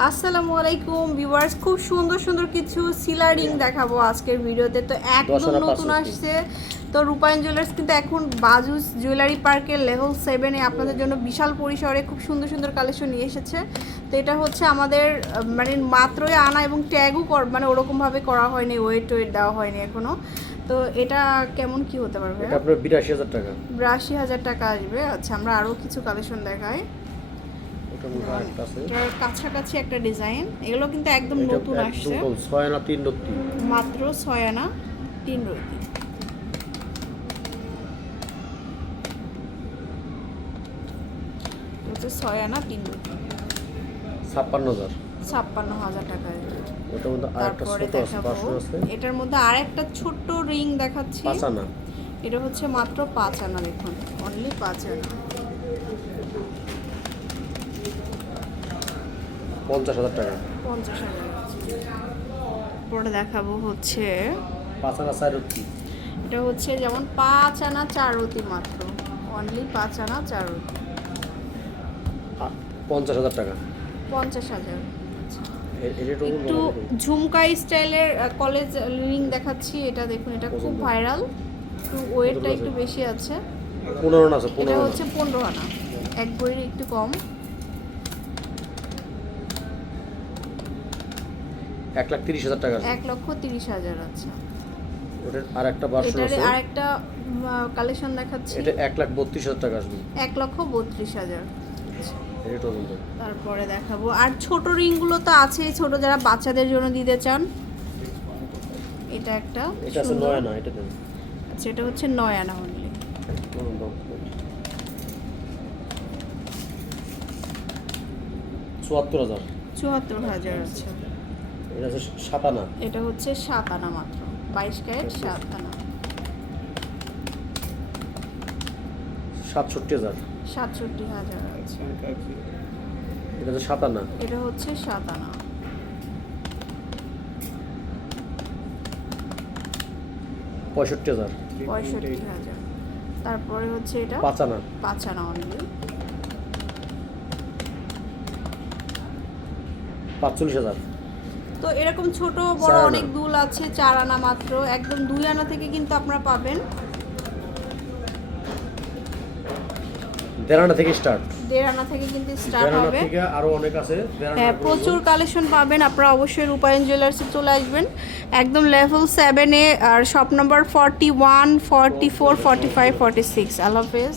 আসসালামু আলাইকুম ভিউয়ার্স। খুব সুন্দর সুন্দর কিছু সিলারিং দেখাবো আজকের ভিডিওতে। তো একদম নতুন আসছে। তো রূপায়ণ জুয়েলার্স কিন্তু এখন বাজুস জুয়েলারি পার্কের লেভেল সেভেনে আপনাদের জন্য বিশাল পরিসরে খুব সুন্দর সুন্দর কালেকশন নিয়ে এসেছে। তো এটা হচ্ছে আমাদের মানে মাত্রই আনা এবং ট্যাগও কর মানে ওরকমভাবে করা হয়নি ওয়েট ওয়েট দেওয়া হয়নি এখনও। তো এটা কেমন কি হতে পারবে আপনার বিরাশি হাজার টাকা। বিরাশি হাজার টাকা আসবে। আচ্ছা আমরা আরও কিছু কালেকশন দেখাই ওটা মনে হয় আরেকটা আছে এটার কাছাকাছি একটা ডিজাইন। এগুলো কিন্তু একদম নতুন আসছে। ছয় আনা তিন রত্তি। মাত্র ছয় আনা তিন রতি হচ্ছে ছয় আনা তিন রতি ছাপ্পান্ন হাজার। ছাপ্পান্ন হাজার টাকা ওটার মধ্যে আরেকটা ছোট আছে আছে। এটার মধ্যে আরেকটা ছোট্ট রিং দেখাচ্ছি। পাঁচ আনা। এটা হচ্ছে মাত্র পাঁচ আনা দেখুন। অনলি পাঁচ আনা। পঞ্চাশ হাজার টাকা। পঞ্চাশ হাজার। পরে দেখাবো হচ্ছে পাঁচ আনা চার রত্তি এটা হচ্ছে যেমন পাঁচ আনা চার রতি মাত্র। অনলি পাঁচ আনা চার রতি পঞ্চাশ হাজার টাকা। পঞ্চাশ হাজার। একটু ঝুমকা স্টাইলের কলেজ রিং দেখাচ্ছি। এটা দেখুন এটা খুব ভাইরাল একটু ওয়েটটা একটু বেশি আছে। পনেরো আনা আছে এটা হচ্ছে পনেরো আনা। এক বইয়ের একটু কম। এক লাখ তিরিশ হাজার টাকা আছে। এক লক্ষ তিরিশ হাজার আছে ওটার আর একটা বারোশো আছে। আরেকটা কালেকশন দেখাচ্ছি। এটা এক লাখ বত্রিশ হাজার টাকা আসবে। এক লক্ষ বত্রিশ হাজার। একটু তারপরে দেখাবো। আর ছোট রিংগুলো তো আছেই ছোট যারা বাচ্চাদের জন্য দিতে চান। এটা একটা এটা আছে সুন্দর। নয় আনা এটা দেন। আচ্ছা এটা হচ্ছে নয় আনা অনলি চুয়াত্তর হাজার। চুয়াত্তর হাজার আছে এটা আছে সাত আনা এটা হচ্ছে সাত আনা মাত্র। বাইশ ক্যারেট সাত আনা সাতষট্টি হাজার। সাতষট্টি হাজার এটা আছে সাত আনা এটা হচ্ছে সাত আনা পঁয়ষট্টি হাজার। পঁয়ষট্টি হাজার। তারপরে হচ্ছে এটা? পাঁচ আনা পাঁচ আনা অনলি পাঁচচল্লিশ হাজার। তো এরকম ছোট বড় অনেক দুল আছে চার আনা মাত্র। একদম দুই আনা থেকে কিন্তু আপনারা পাবেন। দেড় আনা থেকে স্টার্ট দেড় আনা থেকে কিন্তু স্টার্ট হবে। থেকে আরও অনেক আছে হ্যাঁ প্রচুর কালেকশন পাবেন। আপনারা অবশ্যই রূপায়ণ জুয়েলার্সে চলে আসবেন। একদম লেভেল সেভেনে আর shop number forty one forty four forty five forty six আল্লাহ হাফেজ।